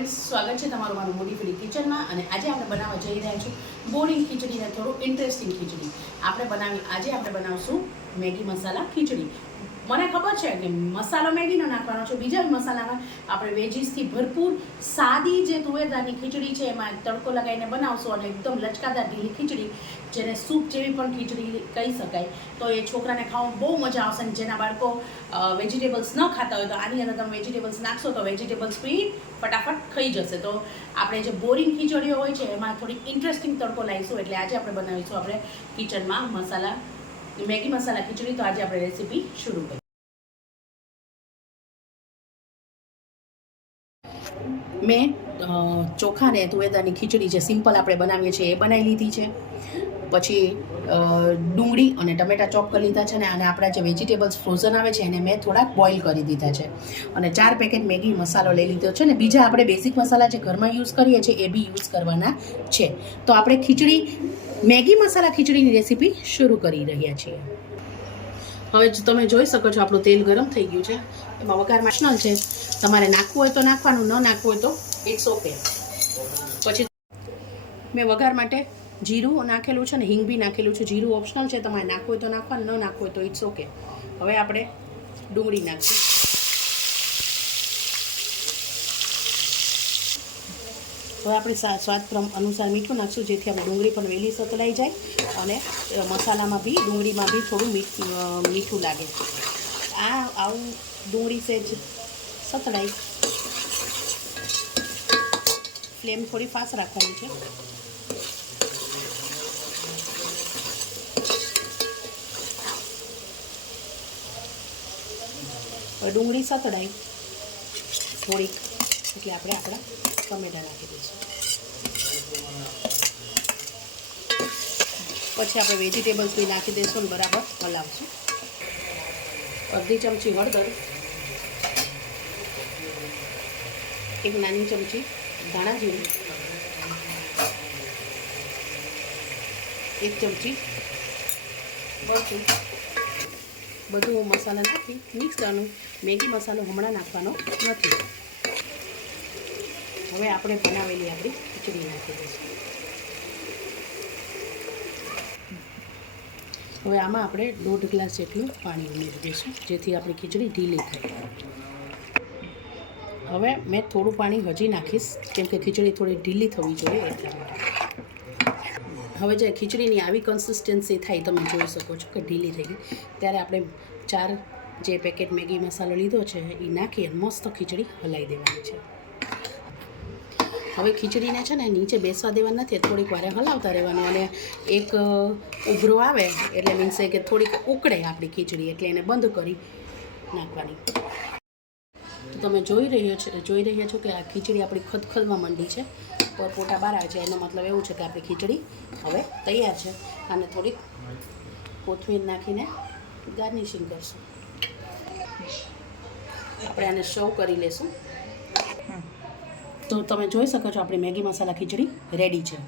Friends, સ્વાગત છે તમારું મારું મોડી ફીડી કિચનમાં અને આજે આપણે બનાવવા જઈ રહ્યા છું બોરિંગ ખીચડીને થોડું ઇન્ટરેસ્ટિંગ ખીચડી. આપણે બનાવી આજે આપણે બનાવશું મેગી મસાલા ખીચડી. મને ખબર છે કે મસાલો મેગીનો નાખવાનો છે. બીજા મસાલામાં આપણે વેજીસથી ભરપૂર સાદી જે તુવેરદારની ખીચડી છે, એમાં તડકો લગાવીને બનાવશો અને એકદમ લચકાદાર ઢીલી ખીચડી, જેને સૂપ જેવી પણ ખીચડી કહી શકાય. તો એ છોકરાને ખાવામાં બહુ મજા આવશે અને જેના બાળકો વેજીટેબલ્સ ન ખાતા હોય તો આની અંદર તમે વેજીટેબલ્સ નાખશો તો વેજીટેબલ્સ બી ફટાફટ ખાઈ જશે. તો આપણે જે બોરિંગ ખીચડીઓ હોય છે, એમાં થોડી ઇન્ટરેસ્ટિંગ તડકો લાવીશું. એટલે આજે આપણે બનાવીશું આપણે કિચનમાં મસાલા મેગી મસાલા ખીચડી તો આજે આપણે રેસીપી શરૂ કરીએ. મેં ચોખા ને તુવેદાની ખીચડી જે સિમ્પલ આપણે બનાવીએ છીએ એ બનાવી લીધી છે. પછી ડુંગળી અને ટમેટા ચોપ કરી લીધા છે ને અને આપણા જે વેજીટેબલ્સ ફ્રોઝન આવે છે એને મેં થોડાક બોઇલ કરી દીધા છે. અને ચાર પેકેટ મેગી મસાલો લઈ લીધો છે ને બીજા આપણે બેઝિક મસાલા જે ઘરમાં યુઝ કરીએ છીએ એ બી યુઝ કરવાના છે. તો આપણે ખીચડી મેગી મસાલા ખીચડીની રેસીપી શરૂ કરી રહ્યા છીએ. હવે તમે જોઈ શકો છો આપણું તેલ ગરમ થઈ ગયું છે. એમાં વઘારમાં માશનલ છે. તમારે નાખવું હોય તો નાખવાનું, ન નાખવું હોય તો ઇટ્સ ઓકે પછી મેં વઘાર માટે જીરું નાખેલું છે ને હિંગ બી નાખેલું છે. જીરું ઓપ્શનલ છે. તમારે નાખવું હોય તો નાખવાનું, ન નાખવું હોય તો ઇટ્સ ઓકે હવે આપણે ડુંગળી નાખીએ હવે આપણે સ્વાદ અનુસાર મીઠું નાખશું, જેથી આપણે ડુંગળી પણ વહેલી સતલાઈ જાય અને મસાલામાં બી, ડુંગળીમાં બી થોડું મીઠ લાગે. આ આવું ડુંગળી સેજ સતળાઈ. ફ્લેમ થોડી ફાસ્ટ રાખવાની છે. ડુંગળી સતળાઈ થોડીક. એટલે આપણે આપણા ટમેટા નાખી દઈશું. પછી આપણે વેજીટેબલ્સ બી નાખી દઈશું અને બરાબર હલાવશું. અડધી ચમચી હળદર, એક નાની ચમચી ધાણા જીરું, એક ચમચી મરચું, બધું મસાલા નાખી, મિક્સ કરવાનું, મેગી મસાલો હમણાં નાખવાનો નથી. હવે આપણે બનાવેલી આપણી ખીચડી નાખી દઈશું. હવે આમાં આપણે દોઢ ગ્લાસ જેટલું પાણી ઉમેરી દઈશું, જેથી આપણી ખીચડી ઢીલી થાય હવે મેં થોડું પાણી હજી નાખીશ, કેમ કે ખીચડી થોડી ઢીલી થવી જોઈએ હવે જે ખીચડીની આવી કન્સિસ્ટન્સી થાય તમે જોઈ શકો છો કે ઢીલી થઈ ગઈ. ત્યારે આપણે ચાર જે પેકેટ મેગી મસાલો લીધો છે, એ નાખી અને મસ્ત ખીચડી હલાવી દેવાની છે. હવે ખીચડીને છે ને નીચે બેસવા દેવા નથી થોડીક વારે હલાવતા રહેવાનું અને એક ઉભરો આવે એટલે મીન્સ કે થોડીક ઉકળે આપણી ખીચડી એટલે એને બંધ કરી નાખવાની. તો તમે જોઈ રહ્યો છે, જોઈ રહ્યા છો કે આ ખીચડી આપણી ખદખદવા માંડી છે પોટા બહાર આવે છે, એનો મતલબ એવું છે કે આપણી ખીચડી હવે તૈયાર છે. અને થોડીક કોથમીર નાખીને ગાર્નિશિંગ કરશું. આપણે આને સર્વ કરી લેશું. તો તમે જોઈ શકો છો આપણી મેગી મસાલા ખીચડી રેડી છે.